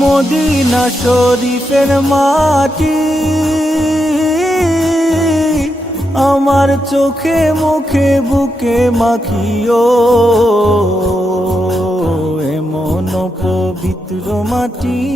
Medina শরীফের মাটি। আমার চোখে মুখে বুকে মাখিও। এমন পবিত্র মাটি।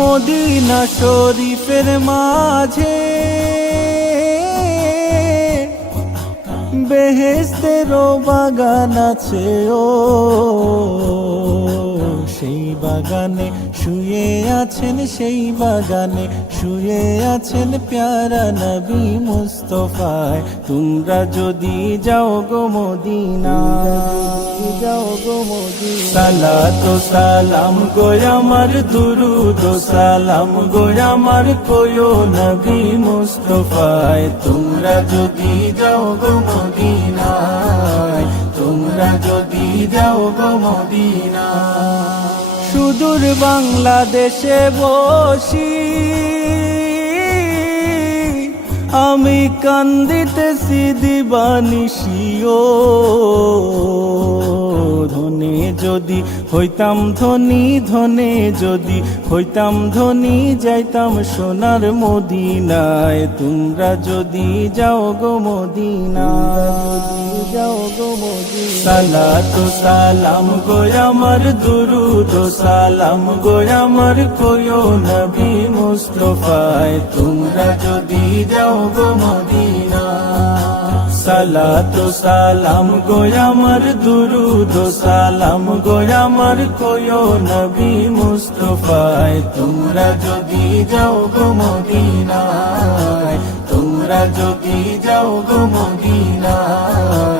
মদিনা শরীফের মাঝে বেহেস্তেরও বাগান আছে ও। সেই বাগানে শুয়ে আছেন, সেই বাগানে শুয়ে আছেন প্যারা নবী মুস্তফায়। তোমরা যদি যাও গো মদিনা যাও গো মদিনা সালাত ও সালাম গো আমার, দুরুদ সালাম গো আমার কোয়ো নবী মুস্তফায়। তোমরা যদি যাও গো মদিনায়, তোমরা যদি যাও গো মদিনা সুদূর বাংলাদেশে বসি। আমি কান্দিতেছি দিবানিসিও ধনে যদি হইতাম ধনী, ধনে যদি হইতাম ধনী, যাইতাম সোনার মদিনায়। তোমরা যদি যাও গো মদিনায়। যাও গো সালাত সালাম গো আমার ও সালাম গো আমার কোয়ো নবী মুস্তফায় তোমরা যদি যাও গো মদিনা ও সালাম গো আমার ও সালাম গো আমার কোয়ো নবী মুস্তফায় তোমরা যদি যাও গো মদিনায় তোমরা যদি যাও গো মদিনায়